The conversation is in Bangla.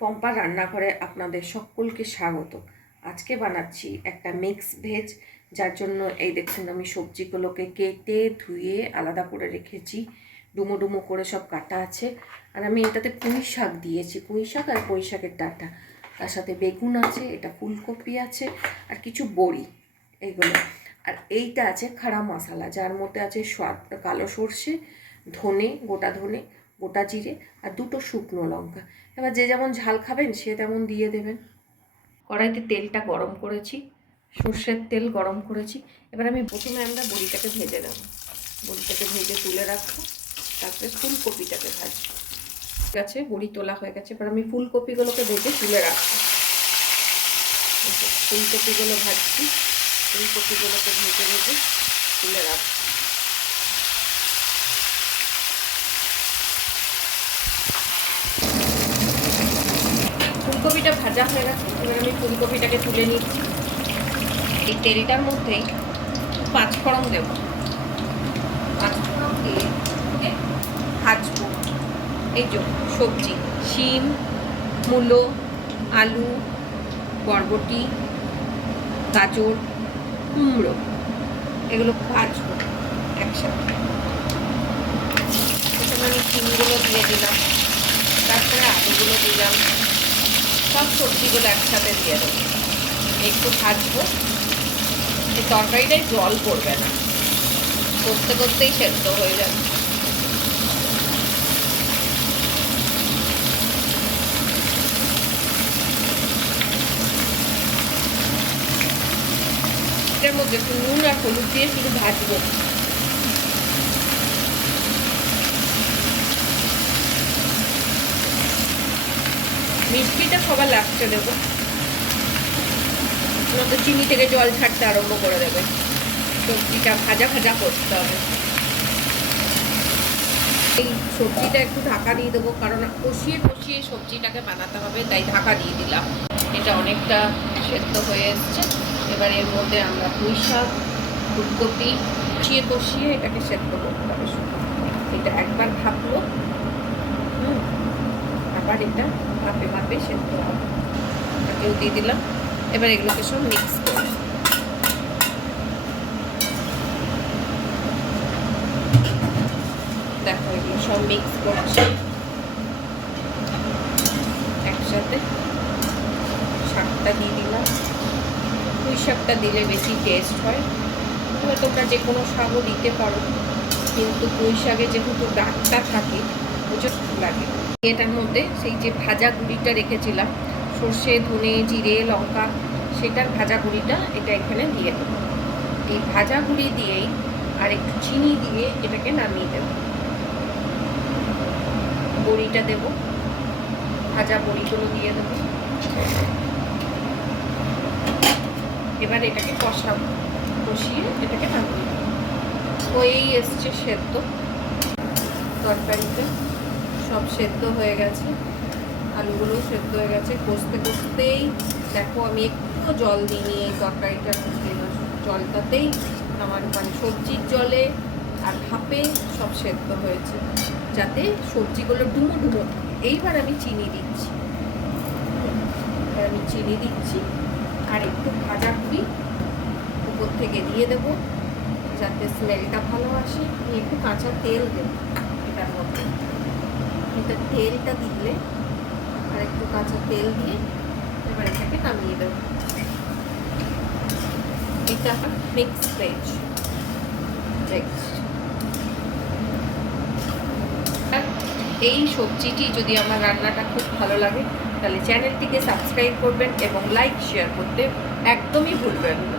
পম্পা রান্নাঘরে আপনাদের সকলকে স্বাগত। আজকে বানাচ্ছি একটা মিক্স ভেজ, যার জন্য এই দেখুন আমি সবজিগুলোকে কেটে ধুয়ে আলাদা করে রেখেছি। ডুমো ডুমো করে সব কাটা আছে। আর আমি এটাতে পুঁই শাক দিয়েছি, পুঁই শাক আর পুঁই শাকের ডাঁটা, তার সাথে বেগুন আছে, এটা ফুলকপি আছে, আর কিছু বড়ি এইগুলো। আর এইটা আছে খাড়া মশলা, যার মধ্যে আছে স্বাদ কালো সর্ষে, ধনে, গোটা ধনে, গোটা জিরে আর দুটো শুকনো লঙ্কা। এবার যে যেমন ঝাল খাবেন সে তেমন দিয়ে দেবেন। কড়াইতে তেলটা গরম করেছি, সর্ষের তেল গরম করেছি। এবার আমি প্রথমে আমরা বড়িটাকে ভেজে নেব। বড়িটাকে ভেজে তুলে রাখবো, তারপরে ফুলকপিটাকে ভাজবো। ঠিক আছে, বড়ি তোলা হয়ে গেছে। এবার আমি ফুলকপিগুলোকে ভেজে তুলে রাখবো। ফুলকপিগুলো ভাজছি, ফুলকপিগুলোকে ভেজে ভেজে তুলে রাখবো। ফুলকপিটা ভাজা হয়ে গেছে। এবার আমি ফুলকপিটাকে তুলে নিচ্ছি। এই তেলটার মধ্যেই পাঁচফোড়ন দেবো। পাঁচফোড়ন দিয়ে ভাজবো এই যে সবজি, শিম, মূলো, আলু, বরবটি, গাজর, কুমড়ো, এগুলো ভাজবো একসাথে। প্রথমে আমি শিমগুলো দিয়ে দিলাম, তারপরে আলুগুলো দিলাম, সব সবজিগুলো একসাথে দিয়ে দেবো, একটু ভাজবো। এই তরকারিটায় জল পড়বে না, করতে করতেই সেদ্ধ হয়ে যাবে। এটার মধ্যে একটু নুন আর হলুদ দিয়ে শুধু ভাজবো। মিষ্টিটা সবার লাস্টে দেবো, নয়তো চিনি থেকে জল ছাড়তে আরম্ভ করে দেবে। সবজিটা ভাজা ভাজা করতে হবে। এই সবজিটা একটু ঢাকা দিয়ে দেবো, কারণ কষিয়ে কষিয়ে সবজিটাকে বানাতে হবে, তাই ঢাকা দিয়ে দিলাম। এটা অনেকটা সেদ্ধ হয়ে এসছে। এবার এর মধ্যে আমরা পুঁই শাক, ফুলকপি কষিয়ে কষিয়ে এটাকে সেদ্ধ করতে হবে। এটা একবার ভাবলো, আবার এটা ভাপে ভাপে সেদ্ধ হবে। এটাকেও দিয়ে দিলাম। এবার এগুলোকে সব মিক্স করে দেখো, এগুলো সব মিক্স করছি একসাথে। শাকটা দিয়ে দিলাম। পুঁই শাকটা দিলে বেশি টেস্ট হয়। তোমরা যে কোনো শাকও দিতে পারো, কিন্তু পুঁই শাকে যেহেতু ডাঁটটা থাকে প্রচুর লাগে। এটার মধ্যে সেই যে ভাজা গুঁড়িটা রেখেছিলাম, সর্ষে, ধনে, জিরে, লঙ্কা, সেটার ভাজা গুঁড়িটা এটা এখানে দিয়ে দেবো। এই ভাজা গুঁড়ি দিয়েই আর একটু চিনি দিয়ে এটাকে নামিয়ে দেবো। বড়িটা দেবো, ভাজা বড়িগুলো দিয়ে দেবো। এবার এটাকে কষাবো, কষিয়ে এটাকে নামিয়ে দেবো। হয়েই এসছে সেদ্ধ। তরকারিতে সব সেদ্ধ হয়ে গেছে, আলুগুলোও সেদ্ধ হয়ে গেছে। কষতে কষতেই দেখো আমি একটু জল দিইনি এই তরকারিটার মধ্যে। জলটাতেই আমার মানে সবজির জলে আর ভাপে সব সেদ্ধ হয়েছে, যাতে সবজিগুলো ডুমো ডুমো থাকে। এইবার আমি চিনি দিচ্ছি, আর একটু ভাজা গুঁড়ি উপর থেকে দিয়ে দেবো, যাতে স্মেলটা ভালো আসে। একটু কাঁচা তেল দেবো এটার মধ্যে। এটা তেলটা দিলে আর একটু কাঁচা তেল দিয়ে এবার এটাকে নামিয়ে দেবো। এটা মিক্স ভেজ। এই সবজিটি যদি আমার রান্নাটা খুব ভালো লাগে, তাহলে চ্যানেলটিকে সাবস্ক্রাইব করবেন এবং লাইক শেয়ার করতে একদমই ভুলবেন না।